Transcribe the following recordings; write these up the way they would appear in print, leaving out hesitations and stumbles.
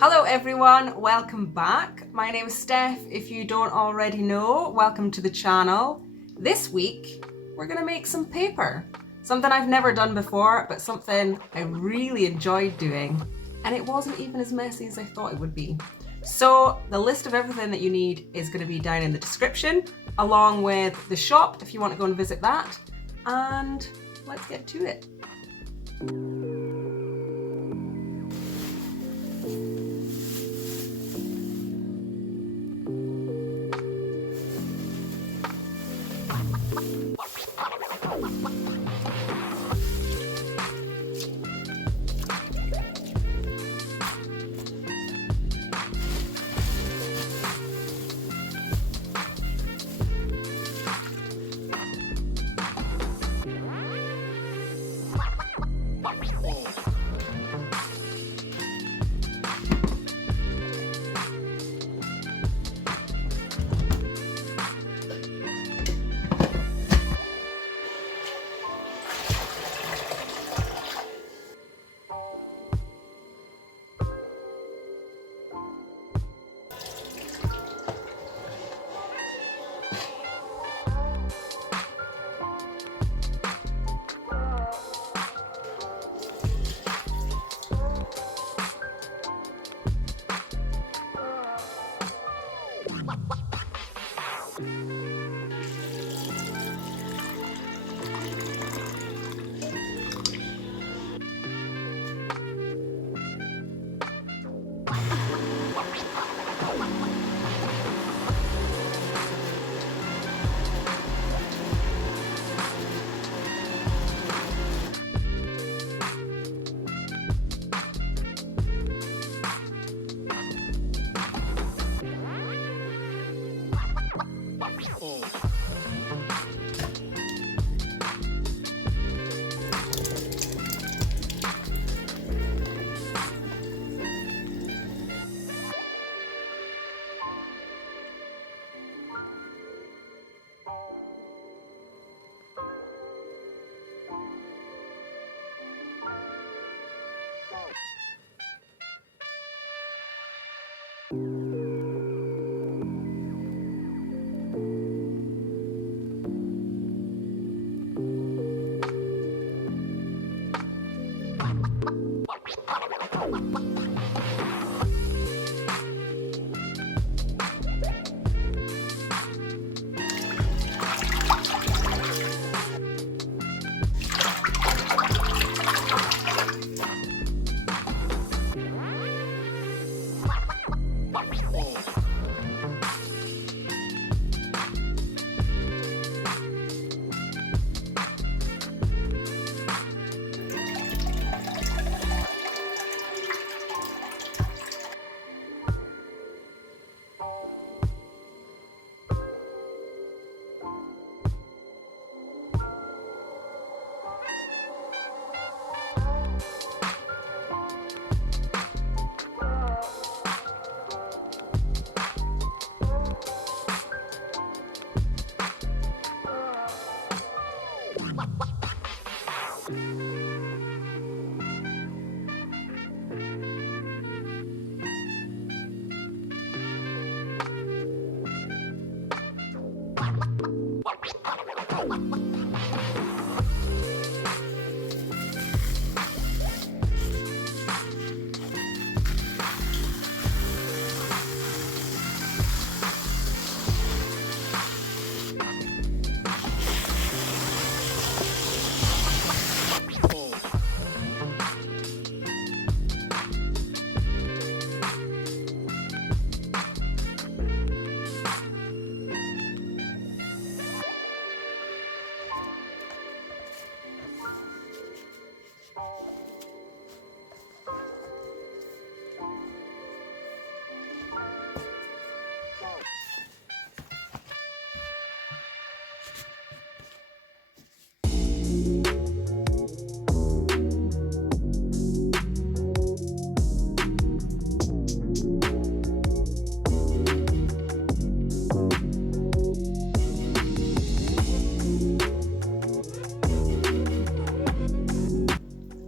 Hello everyone, welcome back. My name is Steph. If you don't already know, welcome to the channel. This week, we're gonna make some paper. Something I've never done before, but something I really enjoyed doing. And it wasn't even as messy as I thought it would be. So the list of everything that you need is gonna be down in the description, along with the shop if you want to go and visit that. And let's get to it.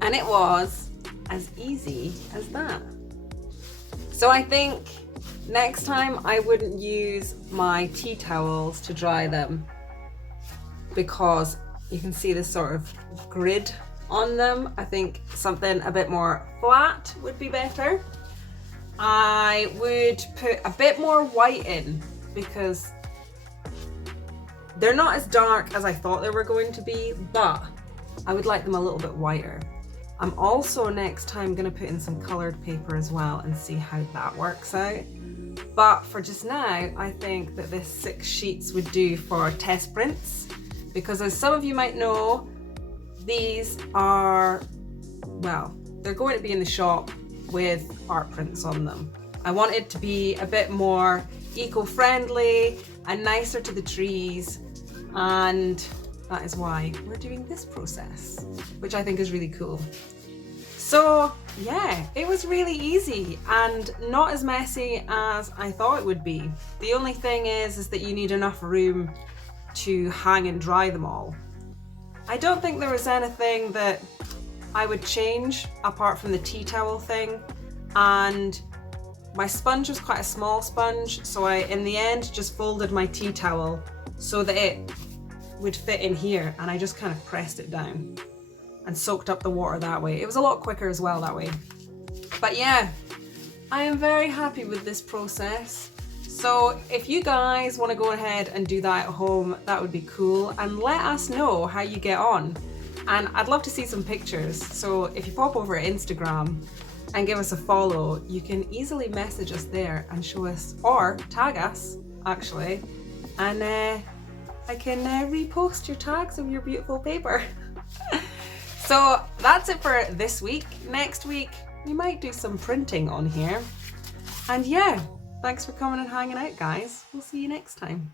And it was as easy as that. So I think next time I wouldn't use my tea towels to dry them, because you can see this sort of grid on them. I think something a bit more flat would be better. I would put a bit more white in because they're not as dark as I thought they were going to be, but I would like them a little bit whiter. I'm also next time going to put in some coloured paper as well and see how that works out. But for just now, I think that this 6 sheets would do for test prints, because as some of you might know, these are, well, they're going to be in the shop with art prints on them. I want it to be a bit more eco-friendly and nicer to the trees, and that is why we're doing this process, which I think is really cool. So yeah, it was really easy and not as messy as I thought it would be. The only thing is that you need enough room to hang and dry them all. I don't think there was anything that I would change apart from the tea towel thing, and my sponge was quite a small sponge, so I in the end just folded my tea towel so that it would fit in here, and I just kind of pressed it down and soaked up the water that way. It was a lot quicker as well that way. But yeah, I am very happy with this process. So if you guys want to go ahead and do that at home, that would be cool, and let us know how you get on. And I'd love to see some pictures. So if you pop over to Instagram and give us a follow, you can easily message us there and show us, or tag us actually, and I can repost your tags of your beautiful paper. So that's it for this week. Next week we might do some printing on here. And yeah, thanks for coming and hanging out, guys. We'll see you next time.